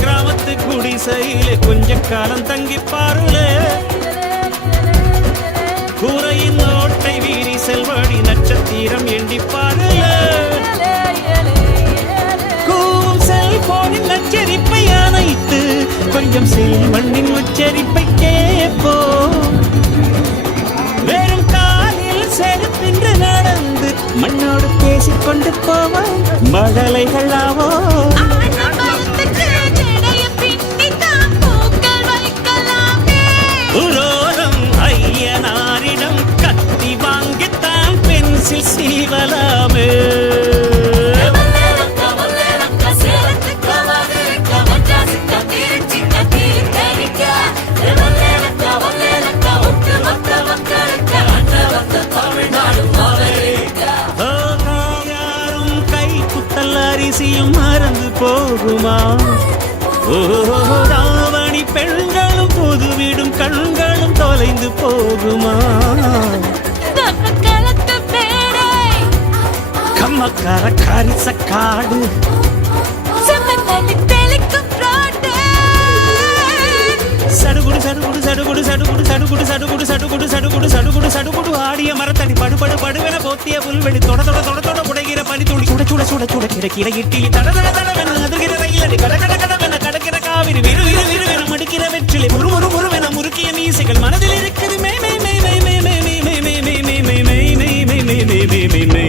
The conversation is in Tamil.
கிராமத்து குடிசையிலே கொஞ்ச காலம் தங்கி பாருலே, கூரையின் ஓட்டை வீரி செல்வாடி நட்சத்திரம் எண்டி பாருலே, கூவும் செல்போனின் நச்சரிப்பை அணைத்து கொஞ்சம் செல்வண்ணின் உச்சரிப்பை கேட்போ, வெறும் காலில் செருப்பின்று நடந்து மண்ணோடு பேசிக்கொண்டு போவோம் மழலைகளாவோ. உரோரம் ஐயனாரிடம் கத்தி வாங்கித்தான் பென்சில் சீவலாமே. யாரும் கை குத்தல் அரிசியும் மறந்து போகுமா? ராவணி பெண்களும் பொது வீடும் கண்களும் தொலைந்து போகுமா? கம்மக்கார காரிச காடு சடுகுடு சடுகுடு சடுகுடு சடுகுடு சடுகுடு சடுகுடு சடுகுடு சடுகுடு சடுகுடு சடுகுடு ஆடிய மரத்தடி படுபடு படுவென போத்திய புல்வெளி தொட தொட தொட தொட உடைகிற பனி துளி சுட சுட சுட சுட கிடக்கிற இட்டி தட தட தடவென அதிர்கிற ரயிலடி கட கட கடவென கடக்கிற காவிரி விறு விறு விறுவென மடிக்கிற வெற்றிலை முறு முறு முறுவென முறுக்கிய மீசைகள் மனதில் இருக்குது மே மே மே மே மே மே மே மே மே மே மே மே மே மே மே மே மே மே